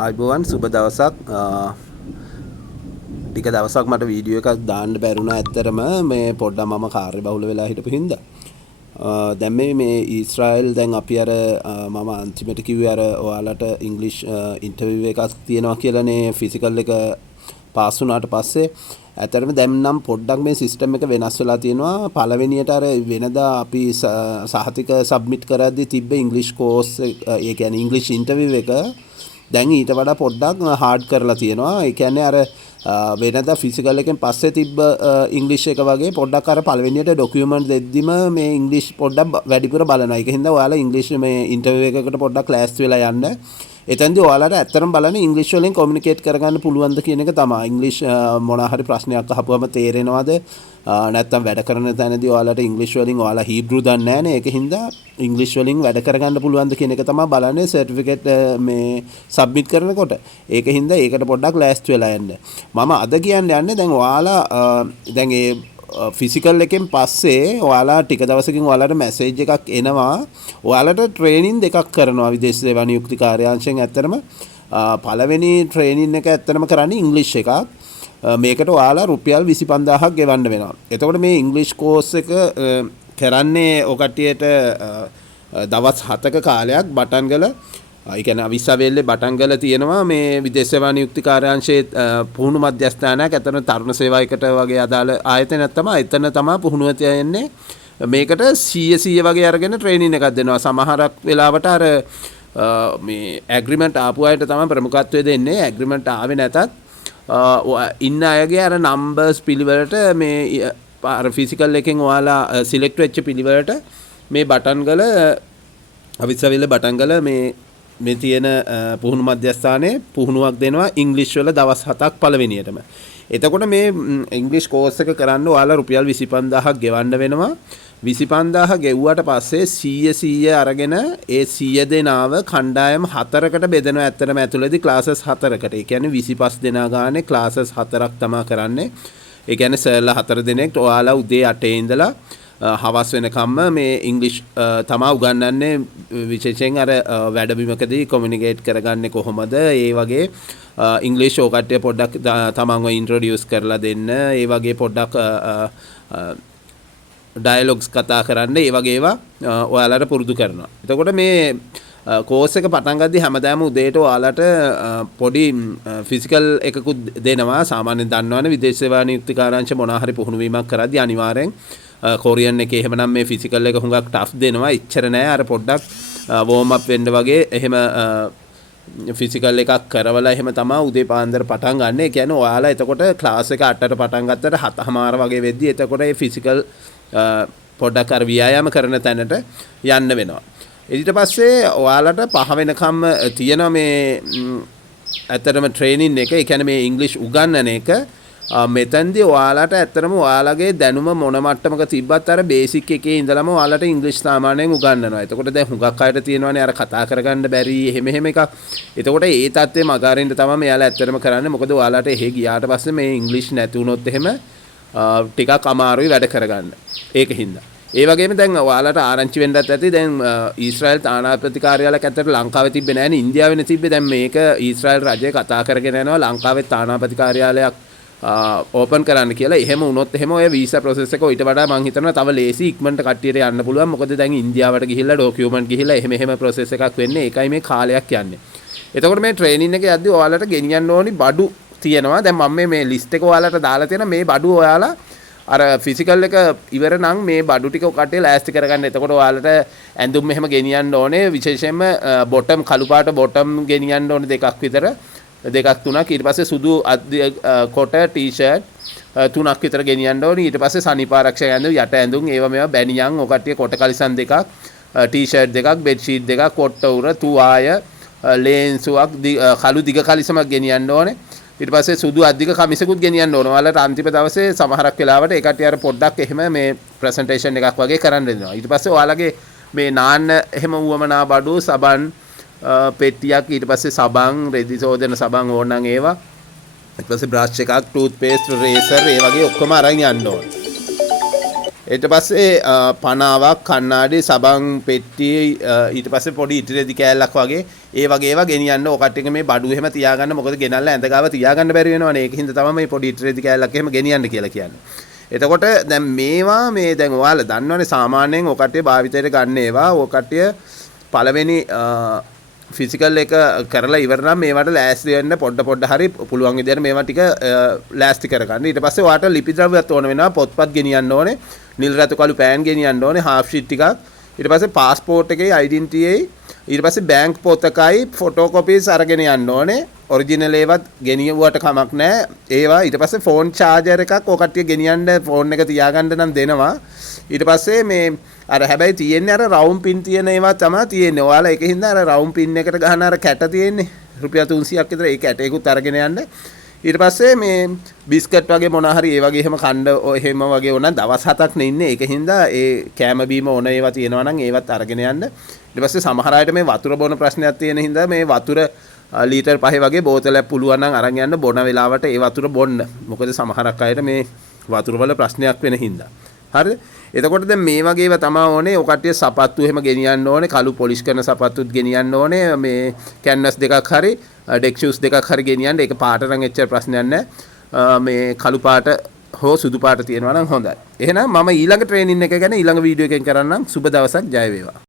ආයිබෝවන් සුබ දවසක් ටික දවසක් මට වීඩියෝ එකක් දාන්න බැරුණා ඇත්තටම මේ පොඩ්ඩක් මම කාර්යබහුල වෙලා හිටපු හින්දා දැන් මේ ඊශ්‍රායෙල් දැන් අපි අර මම අන්තිමට කිව්වේ අර ඔයාලට ඉංග්‍රීසි ඉන්ටර්විව් එකක් තියෙනවා කියලානේ ෆිසිකල් එක පාස් වුණාට පස්සේ ඇත්තටම දැන් නම් පොඩ්ඩක් මේ සිස්ටම් එක වෙනස් වෙලා තියෙනවා පළවෙනියට අර වෙනදා අපි සහතික සබ්මිට් කරද්දී තිබ්බ ඉංග්‍රීසි කෝස් ඒ කියන්නේ ඉංග්‍රීසි ඉන්ටර්විව් එක දැන් ඊට වඩා පොඩ්ඩක් හાર્ඩ් කරලා තියෙනවා. ඒ කියන්නේ අර වෙනදා ෆිසිකල් එකෙන් පස්සේ තිබ්බ ඉංග්‍රීසි එක වගේ පොඩ්ඩක් අර පළවෙනියට ડોකියුමන්ට් දෙද්දිම මේ ඉංග්‍රීසි පොඩ්ඩක් වැඩිපුර බලනවා. ඒක හින්දා ඔයාලා ඉංග්‍රීසි මේ ඉන්ටර්විව් එකකට පොඩ්ඩක් ක්ලාස් වෙලා යන්න. එතෙන්දී ඔයාලට ඇත්තටම බලන්න ඉංග්‍රීසි වලින් කොමියුනිකේට් කරගන්න පුළුවන්ද කියන එක තමයි. ඉංග්‍රීසි මොනවා හරි ප්‍රශ්නයක් අහපුවම තේරෙනවද? නැත්තම් වැඩ කරන තැනදී ඔයාලට ඉංග්‍රීසි වලින් ඔයාලා හීබ්‍රු දන්නේ නැහැනේ. ඒක හින්දා ඉංග්‍රීසි වලින් වැඩ කරගන්න පුළුවන්ද කියන එක තමයි බලන්නේ සර්ටිෆිකේට් මේ සබ්මිට් කරනකොට. ඒක හින්දා ඒකට පොඩ්ඩක් ලෑස්ති වෙලා යන්න. මම අද කියන්න යන්නේ දැන් ඔයාලා දැන් ඒ ෆිසිකල් එකෙන් පස්සේ ඔයාලා ටික දවසකින් ඔයාලට මැසේජ් එකක් එනවා. ඔයාලට ට්‍රේනින් දෙකක් කරනවා විදේශ සේවා නියුක්ති කාර්යාංශයෙන්. ඇත්තටම පළවෙනි ට්‍රේනින් එක ඇත්තටම කරන්නේ ඉංග්‍රීසි එකක්. මේකට ඔයාලා රුපියල් 25000ක් ගෙවන්න වෙනවා. එතකොට මේ ඉංග්‍රීසි කෝස් එක කරන්නේ ඔය කට්ටියට දවස් 7ක කාලයක් බටන්ගල ඒ කියන්නේ අවිස්සාවේල්ලේ බටන්ගල තියෙනවා මේ විදේශ සේවා නියුක්ති කාර්යාංශයේ පුහුණු මධ්‍යස්ථානයක්. එතන තරුණ සේවායකට වගේ අදාළ ආයතනයක් තමයි. එතන තමයි පුහුණුව තියෙන්නේ. මේකට 100 වගේ අරගෙන ට්‍රේනින් එකක් දෙනවා. සමහරක් වෙලාවට අර මේ ඇග්‍රීමන්ට් ආපු අයට තමයි ප්‍රමුඛත්වය දෙන්නේ. ඇග්‍රීමන්ට් ආවේ නැතත් ඉන්න අයගේ අර නම්බර්ස් පිළිවෙලට මේ අර ෆිසිකල් එකෙන් ඔයාලා සිලෙක්ට් වෙච්ච පිළිවෙලට මේ බටන්ගල අවිස්සාවේල්ලේ බටන්ගල මේ තියෙන පුහුණු මධ්‍යස්ථානයේ පුහුණුවක් දෙනවා ඉංග්‍රීසි වල දවස් 7ක් පළවෙනියටම. එතකොට මේ ඉංග්‍රීසි කෝස් එක කරන්න ඔයාලා රුපියල් 25000ක් ගෙවන්න වෙනවා. 25000 ගෙව්වට පස්සේ 100 අරගෙන ඒ 100 දෙනාව කණ්ඩායම් 4කට බෙදනවා. ඇත්තටම ඇතුළේදී ක්ලාසස් 4කට. ඒ කියන්නේ 25 දෙනා ගානේ ක්ලාසස් 4ක් තමයි කරන්නේ. ඒ කියන්නේ සර්ලා 4 දෙනෙක් ඔයාලා උදේ 8 ඉඳලා හවස් වෙනකම්ම මේ ඉංග්‍රීසි තමා උගන්වන්නේ. විශේෂයෙන් අර වැඩබිමකදී කොමියුනිකේට් කරගන්නේ කොහොමද? ඒ වගේ ඉංග්‍රීසි ඔය කට්ටිය පොඩ්ඩක් තමන්ව ඉන්ට්‍රොඩියුස් කරලා දෙන්න. ඒ වගේ පොඩ්ඩක් ඩයලොග්ස් කතා කරන්න. ඒ වගේ ඒවා ඔයාලට පුරුදු කරනවා. එතකොට මේ කෝස් එක පටන් ගද්දී හැමදාම උදේට ඔයාලට පොඩි ෆිසිකල් එකකුත් දෙනවා. සාමාන්‍යයෙන් දන්නවනේ විදේශ සේවා නියුක්ති කාර්යාංශ මොනවා හරි පුහුණු වීමක් කරද්දී අනිවාර්යෙන් කොරියන් එකේ එහෙමනම් මේ ෆිසිකල් එක හුඟක් ටෆ් දෙනවා. ඉච්චර නෑ. අර පොඩ්ඩක් වෝම් අප් වෙන්න වගේ එහෙම ෆිසිකල් එකක් කරවලා එහෙම තමයි උදේ පාන්දර පටන් ගන්න. ඒ කියන්නේ ඔයාලා එතකොට ක්ලාස් එක 8ට පටන් ගත්තට 7:00 වගේ වෙද්දී එතකොට මේ ෆිසිකල් පොඩ්ඩක් අර ව්‍යායාම කරන තැනට යන්න වෙනවා. ඊට පස්සේ ඔයාලට 5 වෙනකම් තියෙන මේ ඇත්තටම ට්‍රේනින් එක. ඒ කියන්නේ මේ ඉංග්‍රීසි උගන්වන එක. මෙතෙන්දී ඔයාලට ඇත්තටම ඔයාලගේ දැනුම මොන මට්ටමක තිබ්බත් අර බේසික් එකේ ඉඳලම ඔයාලට ඉංග්‍රීසි සාමාන්‍යයෙන් උගන්වනවා. එතකොට දැන් හුඟක් අයට තියෙනවානේ අර කතා කරගන්න බැරි එහෙම එකක්. එතකොට ඒ தත්ත්වෙ මගහරින්න තමයි මෙයාලා ඇත්තටම කරන්නේ. මොකද ඔයාලට එහෙ ගියාට පස්සේ මේ ඉංග්‍රීසි නැති වුණොත් එහෙම ටිකක් අමාරුයි වැඩ කරගන්න. ඒක හින්දා. ඒ වගේම දැන් ඔයාලට ආරංචි වෙන්නත් ඇති දැන් ඊශ්‍රායෙල් තානාපති කාර්යාලයක් ඇත්තට ලංකාවේ තිබ්බේ නැහැ නේ. ඉන්දියාවේ තිබ්බේ. දැන් මේක ඊශ්‍රායෙල් රජය කතා කරගෙන යනවා ලංකාවේ තානාපති කාර්යාලයක් ඕපන් කරන්න කියලා. එහෙම වුණොත් එහෙම ඔය වීසා ප්‍රොසෙස් එක ඊට වඩා මම හිතනවා තව ලේසි ඉක්මනට කට්ටියට යන්න පුළුවන්. මොකද දැන් ඉන්දියාවට ගිහිල්ලා ඩොකියුමන්ට් ගිහිල්ලා එහෙම ප්‍රොසෙස් එකක් වෙන්නේ. ඒකයි මේ කාලයක් යන්නේ. එතකොට මේ ට්‍රේනින් එක යද්දී ඔයාලට ගෙනියන්න ඕනි බඩු තියෙනවා. දැන් මම මේ ලිස්ට් එක ඔයාලට දාලා තියෙන මේ බඩු ඔයාලා අර ෆිසිකල් එක ඉවර නම් මේ බඩු ටික කටේ ලෑස්ති කරගන්න. එතකොට ඔයාලට ඇඳුම් මෙහෙම ගෙනියන්න ඕනේ. විශේෂයෙන්ම බොටම් කළු පාට බොටම් ගෙනියන්න ඕනේ දෙකක් විතර. දෙකක් තුනක්. ඊට පස්සේ සුදු කොට ටී-ෂර්ට් 3ක් විතර ගෙනියන්න ඕනේ. ඊට පස්සේ සනීපාරක්ෂක ඇඳුම් යට ඇඳුම් ඒවා මේවා බැනියන් ඔය කට්ටිය කොට කලිසම් දෙකක් ටී-ෂර්ට් දෙකක් බෙඩ් ෂීට් දෙකක් කොට්ට උර තුවාය ලේන්සුවක් කළු දිග කලිසමක් ගෙනියන්න ඕනේ. ඊට පස්සේ සුදු අධික කමිසකුත් ගෙනියන්න ඕන. ඔයාලට අන්තිම දවසේ සමහරක් වෙලාවට ඒ කට්ටිය අර පොඩ්ඩක් එහෙම මේ ප්‍රසන්ටේෂන් එකක් වගේ කරන්න දෙනවා. ඊට පස්සේ ඔයාලගේ මේ නාන්න එහෙම වුවමනා බඩු සබන් පෙට්ටියක් ඊට පස්සේ සබන් රෙදි සෝදන සබන් ඕනනම් ඒවා ඊට පස්සේ බ්‍රෂ් එකක් ටූත් පේස්ට් රේසර් ඒ වගේ ඔක්කොම අරන් යන්න ඕන. ඊට පස්සේ පනාවක් කණ්ණාඩි සබන් පෙට්ටිය ඊට පස්සේ පොඩි ඉටිරෙදි කෑල්ලක් වගේ ඒ වගේ ඒවා ගෙනියන්න ඔකට එක මේ බඩු එහෙම තියාගන්න මොකද ගෙනල්ලා ඇඳ ගාව තියාගන්න බැරි වෙනවනේ ඒකින්ද තමයි මේ පොඩි ඉටිරෙදි කෑල්ලක් එහෙම ගෙනියන්න කියලා කියන්නේ. එතකොට දැන් මේවා මේ දැන් ඔයාලා දන්නවනේ සාමාන්‍යයෙන් ඔකටේ භාවිතයට ගන්න ඒවා ඔකටිය පළවෙනි ෆිසිකල් එක කරලා ඉවර නම් මේවට ලෑස්ති වෙන්න පොඩ හරි පුළුවන් විදියට මේවා ටික ලෑස්ති කරගන්න. ඊට පස්සේ ඔයාට ලිපි ද්‍රව්‍යත් ඕන වෙනවා. පොත්පත් ගෙනියන්න ඕනේ. නිල් රතු කළු පෑන් ගෙනියන්න ඕනේ. හාෆ් ෂීට් ටිකක්. ඊට පස්සේ පාස්පෝර්ට් එකේ ඩෙන්ටිටි එකයි ඊට පස්සේ බැංක් පොතකයි ෆොටෝකොපීස් අරගෙන යන්න ඕනේ. ඔරිජිනල් ඒවත් ගෙනියුවට කමක් නැහැ. ඒවා ඊට පස්සේ ෆෝන් චාර්ජර් එකක් ඔය කට්ටිය ගෙනියන්න ෆෝන් එක තියාගන්න නම් දෙනවා. ඊට පස්සේ මේ අර හැබැයි තියෙන්නේ අර රවුම් පින් තියෙන ඒවා තමයි තියෙන්නේ. ඔයාලා ඒකින්ද අර රවුම් පින් එකට ගහන අර කැට තියෙන්නේ. රුපියල් 300ක් විතර ඒ කැටේකුත් අරගෙන යන්න. ඊට පස්සේ මේ බිස්කට් වගේ මොන හරි ඒ වගේ එහෙම කණ්ඩ එහෙම වගේ ඕන දවස් 7ක් නේ ඉන්නේ. ඒකින්ද ඒ කැම බීම ඕන ඒවා තියෙනවා නම් ඒවත් අරගෙන යන්න. ඊට පස්සේ සමහර අයට මේ වතුර බොන ප්‍රශ්නයක් තියෙන හින්දා මේ වතුර ලීටර් 5 වගේ බෝතලයක් පුළුවන් නම් අරන් යන්න බොන වෙලාවට ඒ වතුර බොන්න. මොකද සමහරක් අයට මේ වතුර වල ප්‍රශ්නයක් වෙන හින්දා. හරිද? එතකොට දැන් මේ වගේ ඒවා තමයි ඕනේ. ඔය කට්ටිය සපත්තු එහෙම ගෙනියන්න ඕනේ. කළු පොලිෂ් කරන සපත්තුත් ගෙනියන්න ඕනේ. මේ කැන්වස් දෙකක් හරි ඩෙක් ෂූස් දෙකක් හරි ගෙනියන්න. ඒක පාට නම් එච්චර ප්‍රශ්නයක් නැහැ. මේ කළු පාට හෝ සුදු පාට තියෙනවා නම් හොඳයි. එහෙනම් මම ඊළඟ ට්‍රේනින් එක ගැන ඊළඟ වීඩියෝ එකෙන් කරන්නම්. සුබ දවසක් ජය වේවා.